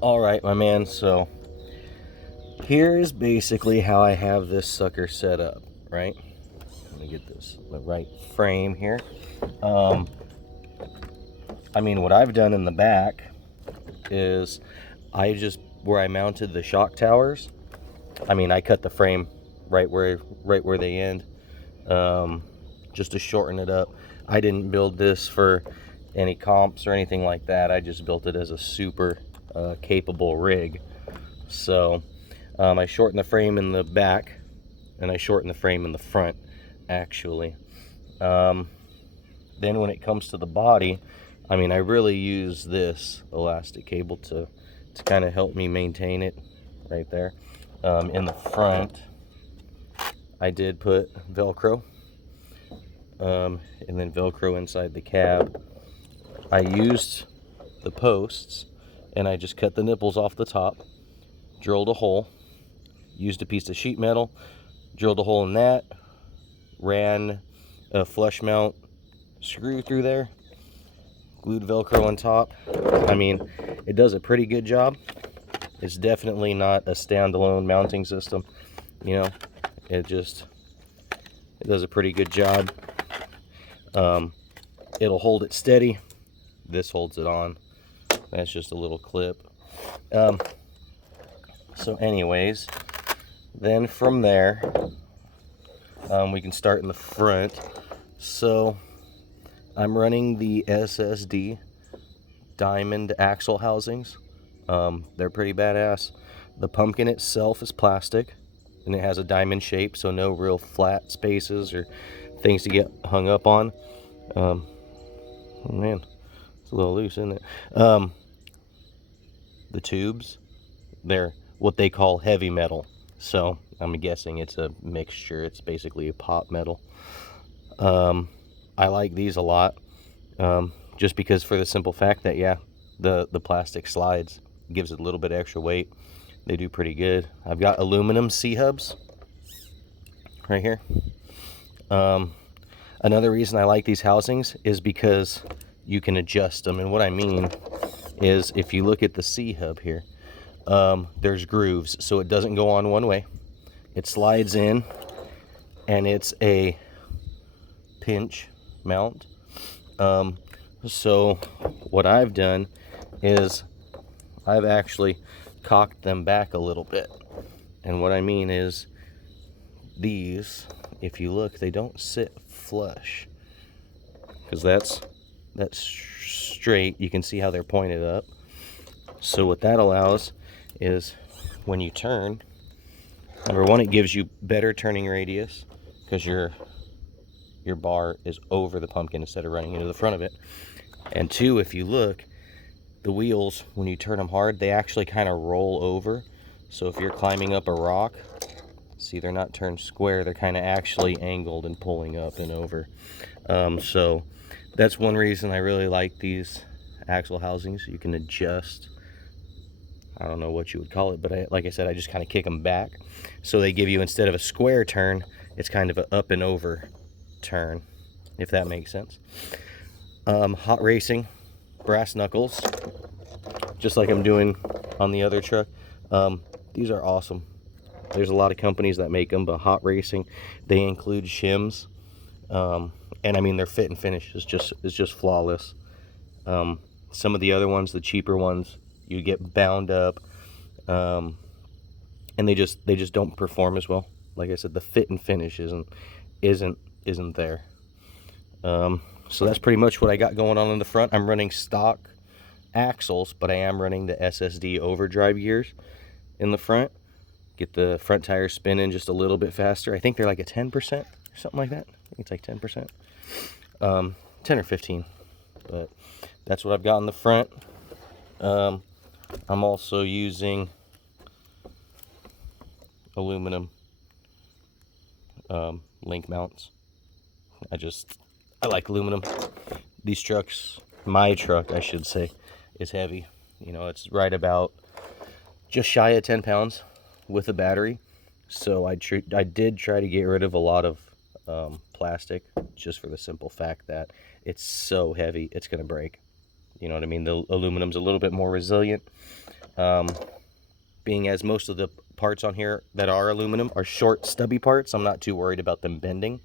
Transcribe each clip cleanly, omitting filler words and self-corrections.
All right, my man, so here's basically how I have this sucker set up, right? Let me get this the right frame here. Um, what I've done in the back is where I mounted the shock towers, I cut the frame right where they end, um, just to shorten it up. I didn't build this for any comps or anything like that. I just built it as a super capable rig. So I shortened the frame in the back and I shortened the frame in the front, actually. Um, then when it comes to the body, I really use this elastic cable to kind of help me maintain it right there. In the front, I did put Velcro, and then Velcro inside the cab. I used the posts and I just cut the nipples off the top, drilled a hole, used a piece of sheet metal, drilled a hole in that, ran a flush mount screw through there, glued Velcro on top. It does a pretty good job. It's definitely not a standalone mounting system, you know. It does a pretty good job. It'll hold it steady. This holds it on. That's just a little clip. So anyways, then from there, we can start in the front. So I'm running the SSD diamond axle housings. They're pretty badass. The pumpkin itself is plastic and it has a diamond shape, so no real flat spaces or things to get hung up on. Oh man, it's a little loose, isn't it? The tubes, they're what they call heavy metal, so I'm guessing it's a mixture. It's basically a pot metal. I like these a lot, just because, for the simple fact that, yeah, the plastic slides, gives it a little bit extra weight. They do pretty good. I've got aluminum C-hubs right here. Another reason I like these housings is because you can adjust them. And what I mean is, if you look at the C-hub here, there's grooves, so it doesn't go on one way. It slides in, and it's a pinch mount. So what I've done is I've actually cocked them back a little bit. And what I mean is, these, if you look, they don't sit flush, because that's straight. You can see how they're pointed up. So what that allows is, when you turn, number one, it gives you better turning radius because your bar is over the pumpkin instead of running into the front of it. And two, if you look, the wheels, when you turn them hard, they actually kind of roll over. So if you're climbing up a rock, see, they're not turned square, they're kind of actually angled and pulling up and over. So that's one reason I really like these axle housings. You can adjust, I don't know what you would call it, but like I said, I just kind of kick them back, so they give you, instead of a square turn, it's kind of an up and over turn, if that makes sense. Hot racing brass knuckles, just like I'm doing on the other truck. These are awesome. There's a lot of companies that make them, but Hot Racing, they include shims, and their fit and finish is just flawless. Some of the other ones, the cheaper ones, you get bound up, and they just don't perform as well. Like I said, the fit and finish isn't there. So that's pretty much what I got going on in the front. I'm running stock axles, but I am running the SSD overdrive gears in the front. Get the front tires spinning just a little bit faster. I think they're like a 10% or something like that. I think it's like 10%, 10 or 15. But that's what I've got in the front. I'm also using aluminum link mounts. I like aluminum. These trucks, my truck, I should say, is heavy. It's right about just shy of 10 pounds with a battery. So I did try to get rid of a lot of plastic, just for the simple fact that it's so heavy, it's going to break. You know what I mean? The aluminum's a little bit more resilient. Being as most of the parts on here that are aluminum are short, stubby parts, I'm not too worried about them bending.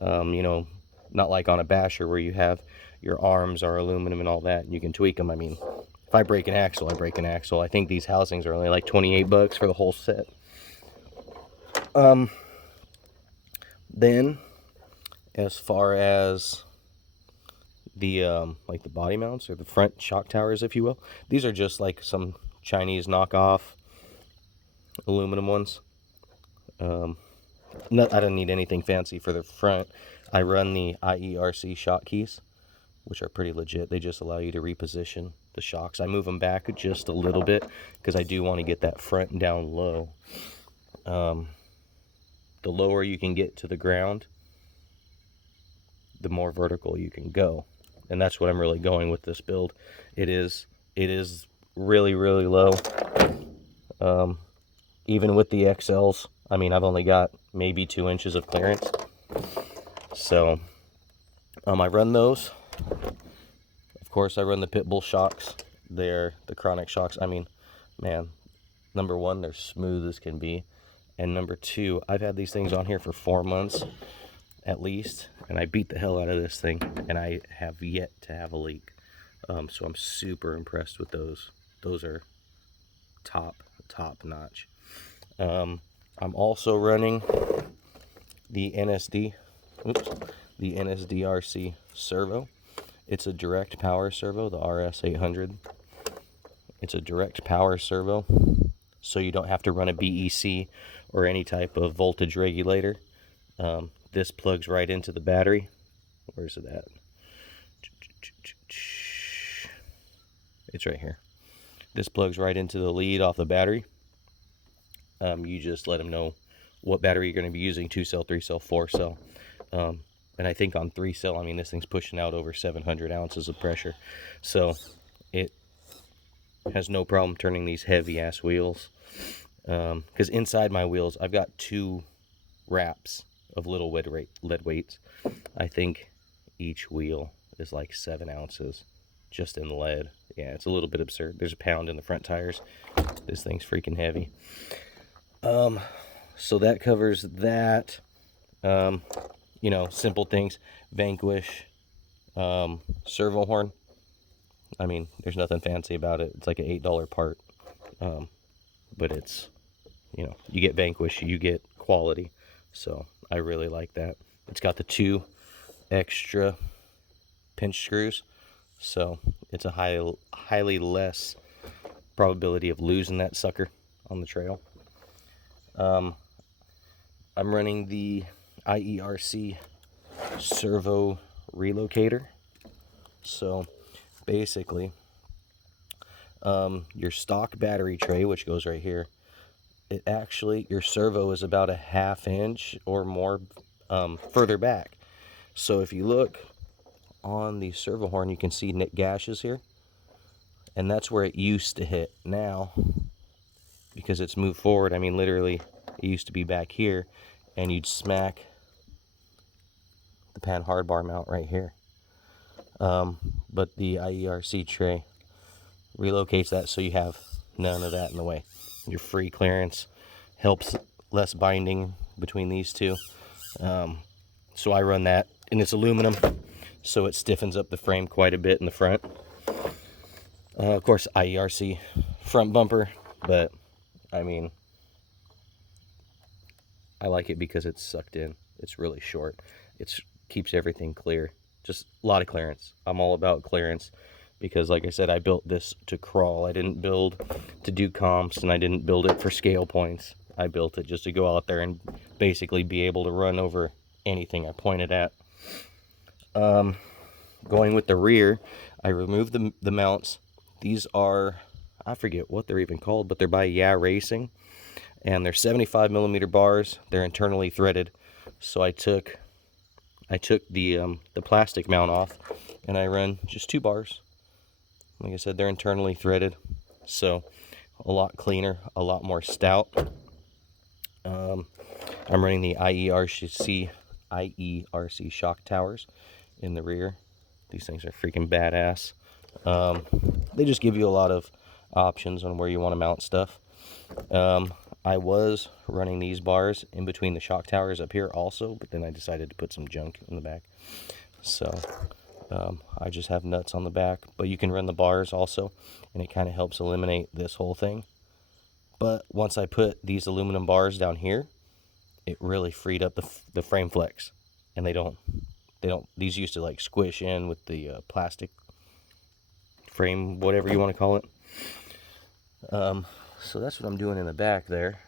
You know, not like on a basher where you have your arms are aluminum and all that, and you can tweak them. I mean, if I break an axle, I break an axle. I think these housings are only like 28 bucks for the whole set. Then, as far as the like the body mounts or the front shock towers, if you will, these are just like some Chinese knockoff aluminum ones. I don't need anything fancy for the front. I run the IERC shock keys, which are pretty legit. They just allow you to reposition the shocks. I move them back just a little bit because I do want to get that front down low. The lower you can get to the ground, the more vertical you can go. And that's what I'm really going with this build. It is really, really low. Even with the XLs, I mean, I've only got maybe 2 inches of clearance. So, I run those. Of course, I run the Pitbull shocks. They're the Chronic shocks. I mean, man, number one, they're smooth as can be. And number two, I've had these things on here for 4 months at least, and I beat the hell out of this thing, and I have yet to have a leak. So I'm super impressed with those. Those are top notch. I'm also running the NSDRC servo. It's a direct power servo, the RS800. It's a direct power servo, so you don't have to run a BEC or any type of voltage regulator. This plugs right into the battery. Where's it at? It's right here. This plugs right into the lead off the battery. You just let them know what battery you're going to be using, 2-cell, 3-cell, 4-cell. And I think on 3-cell, I mean, this thing's pushing out over 700 ounces of pressure. So it has no problem turning these heavy-ass wheels. Because inside my wheels, I've got 2 wraps of little lead weights. I think each wheel is like 7 ounces just in lead. Yeah, it's a little bit absurd. There's a pound in the front tires. This thing's freaking heavy. So that covers that. You know, simple things. Vanquish, servo horn. I mean, there's nothing fancy about it. It's like an $8 part. But it's, you know, you get Vanquish, you get quality. So I really like that. It's got the 2 extra pinch screws. So it's a highly less probability of losing that sucker on the trail. I'm running the IERC servo relocator. So basically, your stock battery tray, which goes right here, it actually, your servo is about a 1/2 inch or more further back. So if you look on the servo horn, you can see gashes here, and that's where it used to hit. Now, because it's moved forward, I mean, literally, it used to be back here, and you'd smack the pan hard bar mount right here. But the IERC tray relocates that so you have none of that in the way. Your free clearance helps less binding between these two. So I run that, and it's aluminum, so it stiffens up the frame quite a bit in the front. Of course, IERC front bumper, but I mean, I like it because it's sucked in. It's really short. It keeps everything clear. Just a lot of clearance. I'm all about clearance because, like I said, I built this to crawl. I didn't build to do comps, and I didn't build it for scale points. I built it just to go out there and basically be able to run over anything I pointed at. Going with the rear, I removed the mounts. These are, I forget what they're even called, but they're by Yeah Racing, and they're 75mm bars. They're internally threaded. So I took the plastic mount off, and I run just 2 bars. Like I said, they're internally threaded, so a lot cleaner, a lot more stout. I'm running the IERC shock towers in the rear. These things are freaking badass. They just give you a lot of options on where you want to mount stuff. I was running these bars in between the shock towers up here also, but then I decided to put some junk in the back. So I just have nuts on the back, but you can run the bars also, and it kind of helps eliminate this whole thing. But once I put these aluminum bars down here, it really freed up the frame flex, and they don't, these used to like squish in with the plastic frame, whatever you want to call it. So that's what I'm doing in the back there.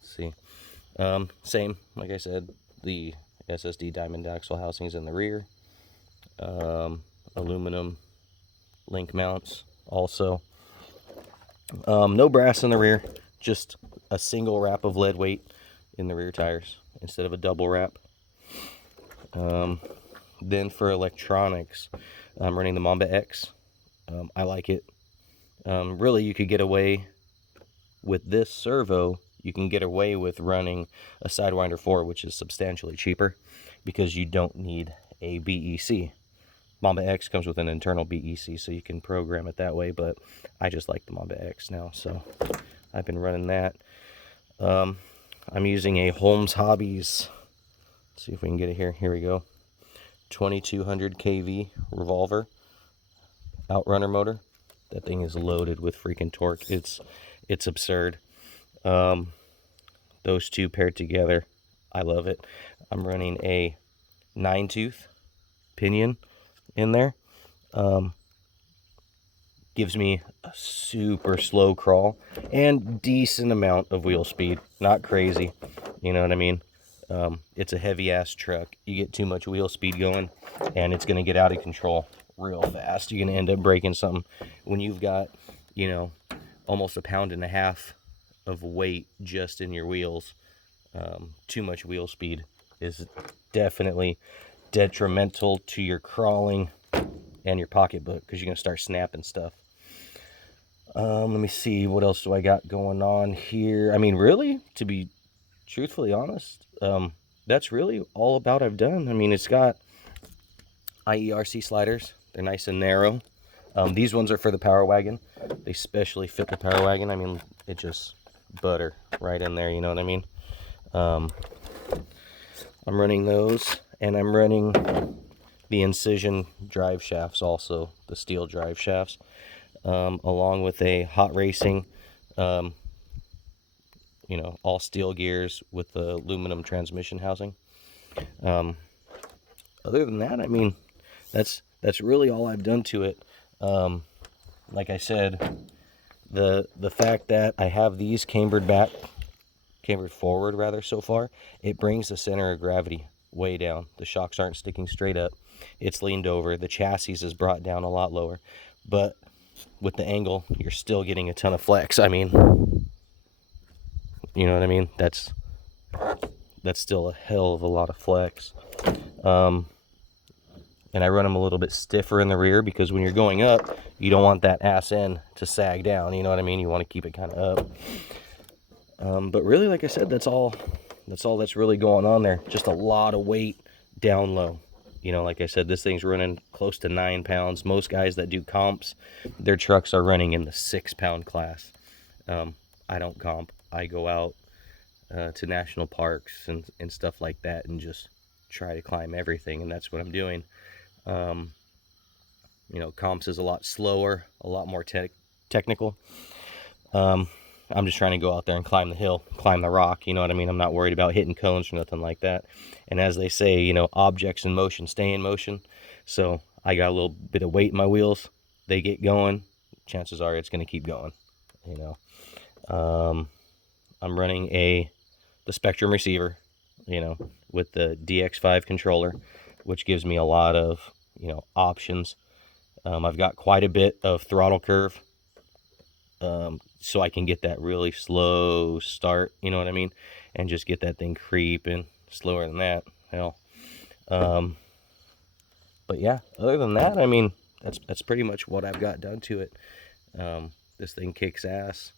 Let's see. Same, like I said, the SSD diamond axle housings in the rear. Aluminum link mounts also. No brass in the rear, just a single wrap of lead weight in the rear tires instead of a double wrap. Then for electronics, I'm running the Mamba X. I like it. Really, you could get away with this servo. You can get away with running a Sidewinder 4, which is substantially cheaper because you don't need a BEC. Mamba X comes with an internal BEC, so you can program it that way, but I just like the Mamba X now, so I've been running that. I'm using a Holmes Hobbies. Let's see if we can get it here. Here we go. 2200 kV revolver outrunner motor. That thing is loaded with freaking torque. It's absurd. Those two paired together, I love it. I'm running a 9-tooth pinion in there. Gives me a super slow crawl and decent amount of wheel speed. Not crazy, you know what I mean? It's a heavy ass truck. You get too much wheel speed going and it's going to get out of control real fast. You're going to end up breaking something when you've got, you know, almost 1.5 pounds of weight just in your wheels. Too much wheel speed is definitely detrimental to your crawling and your pocketbook because you're going to start snapping stuff. Let me see, what else do I got going on here? I mean, really, to be truthfully honest, that's really all about I've done. I mean, it's got IERC sliders. They're nice and narrow. These ones are for the Power Wagon. They specially fit the Power Wagon. I mean, it just butter right in there, you know what I mean? I'm running those, and I'm running the Incision drive shafts also, the steel drive shafts, along with a Hot Racing, you know, all steel gears with the aluminum transmission housing. Other than that, I mean, that's really all I've done to it. Like I said, the fact that I have these cambered forward rather so far, it brings the center of gravity way down. The shocks aren't sticking straight up. It's leaned over. The chassis is brought down a lot lower. But with the angle, you're still getting a ton of flex. I mean, you know what I mean? That's still a hell of a lot of flex. And I run them a little bit stiffer in the rear because when you're going up, you don't want that ass end to sag down. You know what I mean? You want to keep it kind of up. But really, like I said, that's all that's really going on there. Just a lot of weight down low. You know, like I said, this thing's running close to 9 pounds. Most guys that do comps, their trucks are running in the 6-pound class. I don't comp. I go out to national parks and stuff like that and just try to climb everything, and that's what I'm doing. You know, comps is a lot slower, a lot more technical. I'm just trying to go out there and climb the hill, climb the rock, you know what I mean? I'm not worried about hitting cones or nothing like that. And as they say, you know, objects in motion stay in motion. So I got a little bit of weight in my wheels. They get going. Chances are it's going to keep going, you know. I'm running the Spektrum receiver, you know, with the DX5 controller, which gives me a lot of, you know, options. I've got quite a bit of throttle curve, so I can get that really slow start, you know what I mean, and just get that thing creeping. Slower than that, hell. But yeah, other than that, I mean, that's pretty much what I've got done to it. This thing kicks ass,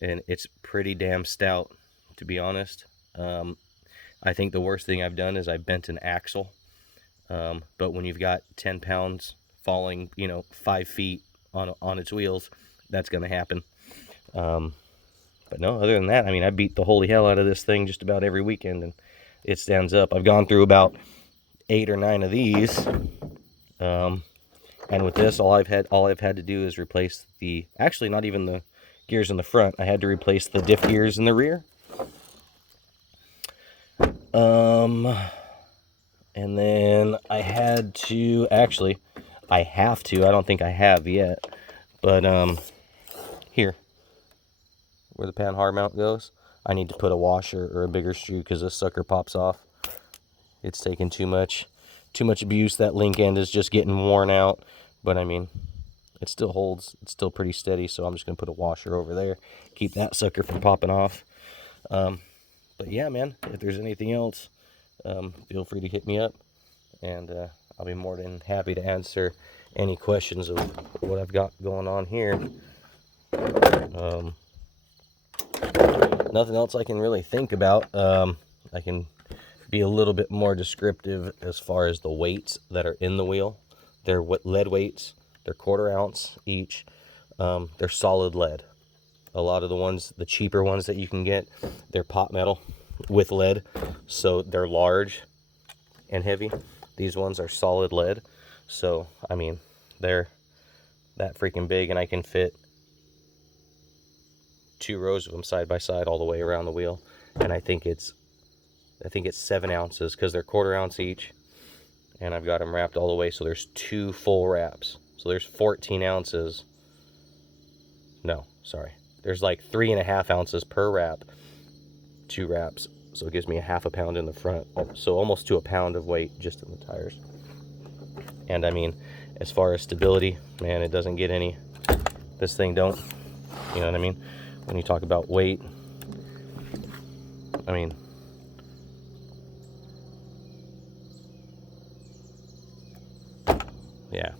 and it's pretty damn stout, to be honest. I think the worst thing I've done is I bent an axle. But when you've got 10 pounds falling, you know, 5 feet on its wheels, that's going to happen. But no, other than that, I mean, I beat the holy hell out of this thing just about every weekend, and it stands up. I've gone through about 8 or 9 of these, and with this, all I've had to do is replace the, actually not even the gears in the front. I had to replace the diff gears in the rear. And then I had to, actually, I have to, I don't think I have yet, but here, where the Panhard mount goes, I need to put a washer or a bigger screw because this sucker pops off. It's taking too much abuse. That link end is just getting worn out, but I mean, it still holds. It's still pretty steady, so I'm just going to put a washer over there, keep that sucker from popping off. But yeah, man, if there's anything else, feel free to hit me up, and I'll be more than happy to answer any questions of what I've got going on here. Nothing else I can really think about. I can be a little bit more descriptive as far as the weights that are in the wheel. They're lead weights. They're 1/4 ounce each. They're solid lead. A lot of the ones, the cheaper ones that you can get, they're pot metal with lead, so they're large and heavy. These ones are solid lead, so I mean, they're that freaking big, and I can fit 2 rows of them side by side all the way around the wheel. And I think it's 7 ounces because they're 1/4 ounce each, and I've got them wrapped all the way, so there's 2 full wraps, so there's 14 ounces. No, sorry, there's like 3.5 ounces per wrap, 2 wraps, so it gives me a 1/2 pound in the front, so almost to a pound of weight just in the tires. And I mean, as far as stability, man, it doesn't get any. This thing don't, you know what I mean? When you talk about weight, I mean, yeah,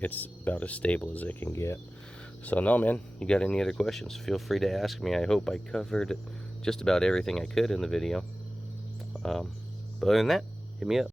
it's about as stable as it can get. So no, man, you got any other questions, feel free to ask me. I hope I covered just about everything I could in the video. But other than that, hit me up.